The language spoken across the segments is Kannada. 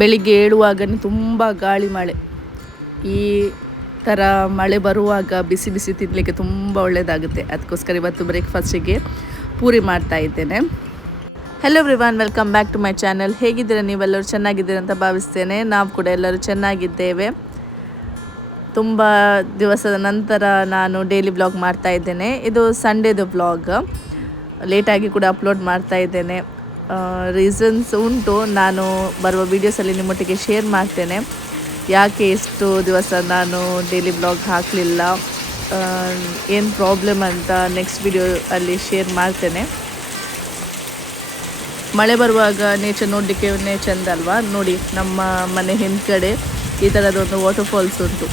ಬೆಳಿಗ್ಗೆ ಏಳುವಾಗನೇ ತುಂಬ ಗಾಳಿ ಮಳೆ. ಈ ಥರ ಮಳೆ ಬರುವಾಗ ಬಿಸಿ ಬಿಸಿ ತಿನ್ನಲಿಕ್ಕೆ ತುಂಬ ಒಳ್ಳೆಯದಾಗುತ್ತೆ. ಅದಕ್ಕೋಸ್ಕರ ಇವತ್ತು ಬ್ರೇಕ್ಫಾಸ್ಟಿಗೆ ಪೂರಿ ಮಾಡ್ತಾ ಇದ್ದೇನೆ. Hello everyone, welcome back to my channel. ಹೇಗಿದ್ದೀರಾ ನೀವೆಲ್ಲರೂ? ಚೆನ್ನಾಗಿದ್ದೀರ ಅಂತ ಭಾವಿಸ್ತೇನೆ. ನಾವು ಕೂಡ ಎಲ್ಲರೂ ಚೆನ್ನಾಗಿದ್ದೇವೆ. ತುಂಬ ದಿವಸದ ನಂತರ ನಾನು ಡೈಲಿ ವ್ಲಾಗ್ ಮಾಡ್ತಾ ಇದ್ದೇನೆ. ಇದು ಸಂಡೇದು ವ್ಲಾಗ್. ಲೇಟಾಗಿ ಕೂಡ ಅಪ್ಲೋಡ್ ಮಾಡ್ತಾ ಇದ್ದೇನೆ. ರೀಸನ್ಸ್ ಉಂಟು, ನಾನು ಬರುವ ವೀಡಿಯೋಸಲ್ಲಿ ನಿಮ್ಮೊಟ್ಟಿಗೆ ಶೇರ್ ಮಾಡ್ತೇನೆ. ಯಾಕೆ ಇಷ್ಟು ದಿವಸ ನಾನು ಡೈಲಿ ವ್ಲಾಗ್ ಹಾಕಲಿಲ್ಲ, ಏನು ಪ್ರಾಬ್ಲಮ್ ಅಂತ ನೆಕ್ಸ್ಟ್ ವಿಡಿಯೋ ಅಲ್ಲಿ ಶೇರ್ ಮಾಡ್ತೇನೆ. ಮಳೆ ಬರುವಾಗ ನೇಚರ್ ನೋಡಲಿಕ್ಕೆ ಚೆಂದ ಅಲ್ವಾ? ನೋಡಿ, ನಮ್ಮ ಮನೆ ಹಿಂದ್ಗಡೆ ಈ ಥರದೊಂದು ವಾಟರ್ ಫಾಲ್ಸ್ ಉಂಟು.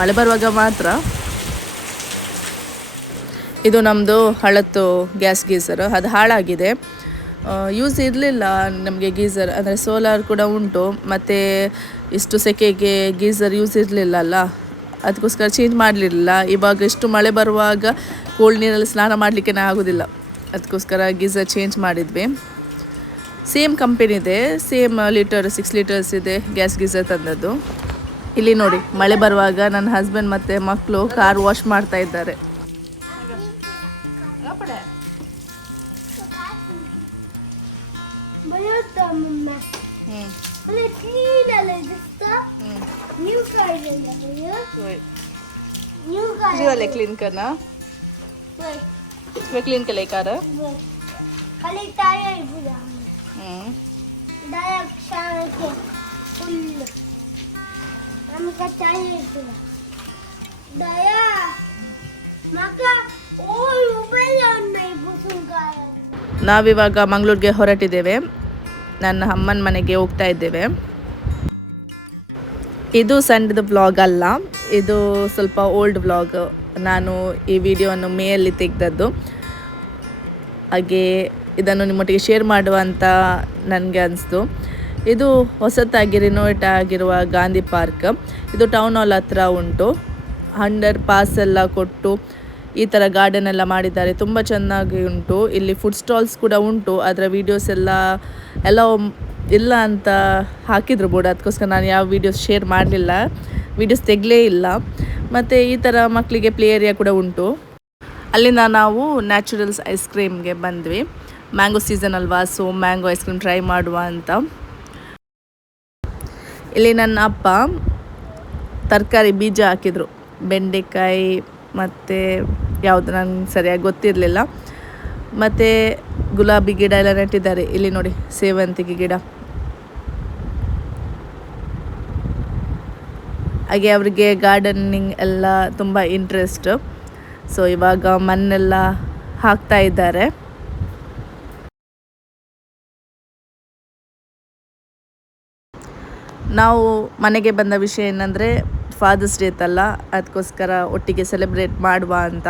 ಮಳೆ ಬರುವಾಗ ಮಾತ್ರ. ಇದು ನಮ್ಮದು ಹಳತ್ತು ಗ್ಯಾಸ್ ಗೀಸರ್, ಅದು ಹಾಳಾಗಿದೆ. ಯೂಸ್ ಇರಲಿಲ್ಲ ನಮಗೆ ಗೀಸರ್, ಅಂದರೆ ಸೋಲಾರ್ ಕೂಡ ಉಂಟು, ಮತ್ತು ಇಷ್ಟು ಸೆಕೆಗೆ ಗೀಸರ್ ಯೂಸ್ ಇರಲಿಲ್ಲ ಅಲ್ಲ, ಅದಕ್ಕೋಸ್ಕರ ಚೇಂಜ್ ಮಾಡಲಿಲ್ಲ. ಇವಾಗ ಇಷ್ಟು ಮಳೆ ಬರುವಾಗ ಕೋಲ್ಡ್ ನೀರಲ್ಲಿ ಸ್ನಾನ ಮಾಡಲಿಕ್ಕೆ ಆಗೋದಿಲ್ಲ, ಅದಕ್ಕೋಸ್ಕರ ಗೀಸರ್ ಚೇಂಜ್ ಮಾಡಿದ್ವಿ. ಸೇಮ್ ಕಂಪೆನಿದೆ, ಸೇಮ್ ಲೀಟರ್ 6 ಲೀಟರ್ಸ್ ಇದೆ ಗ್ಯಾಸ್ ಗೀಸರ್ ತಂದದ್ದು. ಇಲ್ಲಿ ನೋಡಿ, ಮಳೆ ಬರುವಾಗ ನನ್ನ ಹಸ್ಬೆಂಡ್ ಮತ್ತು ಮಕ್ಕಳು ಕಾರ್ ವಾಶ್ ಮಾಡ್ತಾ ಇದ್ದಾರೆ. क्लीन करना, क्लीन कर ले कार. खाली टायर पूरा डायरेक्ट शाम के फुल हम का टायर पूरा दया मका ಓ ಮೊಬೈಲ್ नहीं बुसुंगा. ನಾವಿವಾಗ ಮಂಗಳೂರಿಗೆ ಹೊರಟಿದ್ದೇವೆ. ನನ್ನ ಅಮ್ಮನ ಮನೆಗೆ ಹೋಗ್ತಾ ಇದ್ದೇವೆ. ಇದು ಸಂಡೇದು ವ್ಲಾಗ್ ಅಲ್ಲ, ಇದು ಸ್ವಲ್ಪ ಓಲ್ಡ್ ವ್ಲಾಗ್. ನಾನು ಈ ವಿಡಿಯೋವನ್ನು ಮೇಯಲ್ಲಿ ತೆಗೆದದ್ದು, ಹಾಗೆ ಇದನ್ನು ನಿಮ್ಮೊಟ್ಟಿಗೆ ಶೇರ್ ಮಾಡುವ ಅಂತ ನನಗೆ ಅನಿಸ್ತು. ಇದು ಹೊಸತಾಗಿ ರಿನೋವೇಟ್ ಆಗಿರುವ ಗಾಂಧಿ ಪಾರ್ಕ್. ಇದು ಟೌನ್ ಹಾಲ್ ಹತ್ರ ಉಂಟು. 100 ಪಾಸ್ ಎಲ್ಲ ಕೊಟ್ಟು ಈ ಥರ ಗಾರ್ಡನ್ ಎಲ್ಲ ಮಾಡಿದ್ದಾರೆ, ತುಂಬ ಚೆನ್ನಾಗಿ ಉಂಟು. ಇಲ್ಲಿ ಫುಡ್ ಸ್ಟಾಲ್ಸ್ ಕೂಡ ಉಂಟು, ಅದರ ವೀಡಿಯೋಸ್ ಎಲ್ಲ ಇಲ್ಲ ಅಂತ ಹಾಕಿದ್ರು ಬೋರ್ಡ್, ಅದಕ್ಕೋಸ್ಕರ ನಾನು ಯಾವ ವೀಡಿಯೋಸ್ ಶೇರ್ ಮಾಡಲಿಲ್ಲ, ವೀಡಿಯೋಸ್ ತೆಗಲೇ ಇಲ್ಲ. ಮತ್ತು ಈ ಥರ ಮಕ್ಕಳಿಗೆ ಪ್ಲೇ ಏರಿಯಾ ಕೂಡ ಉಂಟು. ಅಲ್ಲಿಂದ ನಾವು ನ್ಯಾಚುರಲ್ಸ್ ಐಸ್ ಕ್ರೀಮ್ಗೆ ಬಂದ್ವಿ. ಮ್ಯಾಂಗೋ ಸೀಸನ್ ಅಲ್ವಾ, so mango ice cream try ಮಾಡುವ ಅಂತ. ಇಲ್ಲಿ ನನ್ನ ಅಪ್ಪ ತರಕಾರಿ ಬೀಜ ಹಾಕಿದರು, ಬೆಂಡೆಕಾಯಿ ಮತ್ತು ಯಾವುದು ನನಗೆ ಸರಿಯಾಗಿ ಗೊತ್ತಿರಲಿಲ್ಲ. ಮತ್ತು ಗುಲಾಬಿ ಗಿಡ ಎಲ್ಲ ನೆಟ್ಟಿದ್ದಾರೆ. ಇಲ್ಲಿ ನೋಡಿ, ಸೇವಂತಿಗೆ ಗಿಡ. ಹಾಗೆ ಅವರಿಗೆ ಗಾರ್ಡನಿಂಗ್ ಎಲ್ಲ ತುಂಬ ಇಂಟ್ರೆಸ್ಟ್. ಸೊ ಇವಾಗ ಮಣ್ಣೆಲ್ಲ ಹಾಕ್ತಾ ಇದ್ದಾರೆ. ನಾವು ಮನೆಗೆ ಬಂದ ವಿಷಯ ಏನಂದರೆ, ಫಾದರ್ಸ್ ಡೇ ಇತ್ತಲ್ಲ, ಅದಕ್ಕೋಸ್ಕರ ಒಟ್ಟಿಗೆ ಸೆಲೆಬ್ರೇಟ್ ಮಾಡುವ ಅಂತ.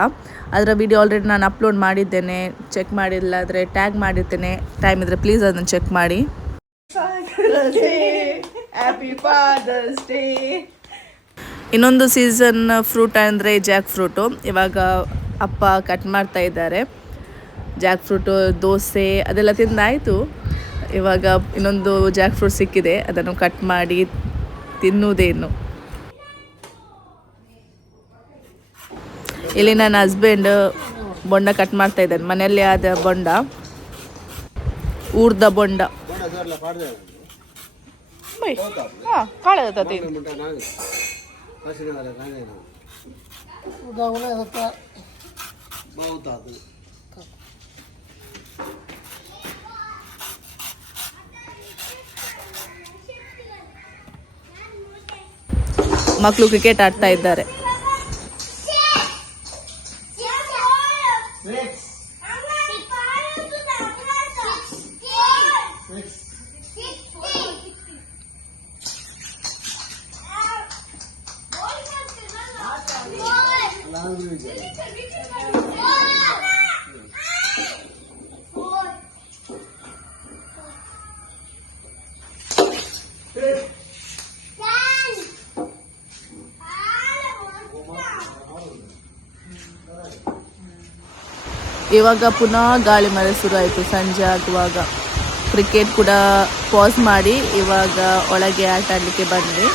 ಅದರ ವಿಡಿಯೋ ಆಲ್ರೆಡಿ ನಾನು ಅಪ್ಲೋಡ್ ಮಾಡಿದ್ದೇನೆ, ಚೆಕ್ ಮಾಡಿಲ್ಲ ಆದರೆ ಟ್ಯಾಗ್ ಮಾಡಿರ್ತೇನೆ. ಟೈಮ್ ಇದ್ದರೆ ಪ್ಲೀಸ್ ಅದನ್ನು ಚೆಕ್ ಮಾಡಿ. Happy fathers day. ಇನ್ನೊಂದು ಸೀಸನ್ ಫ್ರೂಟ್ ಅಂದರೆ ಜಾಕ್ ಫ್ರೂಟು. ಇವಾಗ ಅಪ್ಪ ಕಟ್ ಮಾಡ್ತಾ ಇದ್ದಾರೆ. ಜಾಕ್ ಫ್ರೂಟು, ದೋಸೆ ಅದೆಲ್ಲ ತಿಂದಾಯಿತು. ಇವಾಗ ಇನ್ನೊಂದು ಜಾಕ್ ಫ್ರೂಟ್ ಸಿಕ್ಕಿದೆ, ಅದನ್ನು ಕಟ್ ಮಾಡಿ ತಿನ್ನುವುದೇನು. ಇಲ್ಲಿ ನನ್ನ ಹಸ್ಬೆಂಡ್ ಬೊಂಡ ಕಟ್ ಮಾಡ್ತಾ ಇದ್ದಾನೆ, ಮನೆಯಲ್ಲಿ ಆದ ಬೊಂಡ, ಊರ್ದ ಬೊಂಡ. ಮಕ್ಕಳು ಕ್ರಿಕೆಟ್ ಆಡ್ತಾ ಇದ್ದಾರೆ. ಇವಾಗ ಪುನಃ ಗಾಳಿ ಮಳೆ ಶುರು ಆಯಿತು ಸಂಜೆ ಆಗುವಾಗ. ಕ್ರಿಕೆಟ್ ಕೂಡ ಪಾಸ್ ಮಾಡಿ ಇವಾಗ ಒಳಗೆ ಆಟ ಆಡಲಿಕ್ಕೆ ಬಂದ್ವಿ.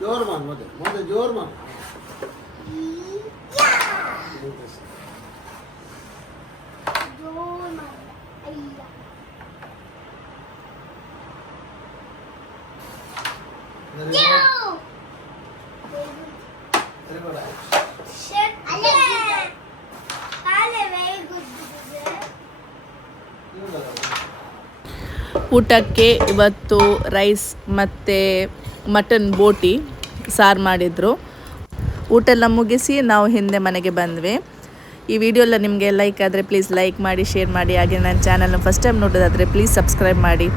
जोर मार मोदे जोर मार ಊಟಕ್ಕೆ ಇವತ್ತು ರೈಸ್ ಮತ್ತು ಮಟನ್ ಬೋಟಿ ಸಾರು ಮಾಡಿದರು. ಊಟ ಎಲ್ಲ ಮುಗಿಸಿ ನಾವು ಹಿಂದೆ ಮನೆಗೆ ಬಂದ್ವಿ. ಈ ವಿಡಿಯೋ ಎಲ್ಲ ನಿಮಗೆ ಲೈಕ್ ಆದರೆ ಪ್ಲೀಸ್ ಲೈಕ್ ಮಾಡಿ, ಶೇರ್ ಮಾಡಿ. ಹಾಗೆ ನನ್ನ ಚಾನಲ್ನ ಫಸ್ಟ್ ಟೈಮ್ ನೋಡೋದಾದರೆ ಪ್ಲೀಸ್ ಸಬ್ಸ್ಕ್ರೈಬ್ ಮಾಡಿ.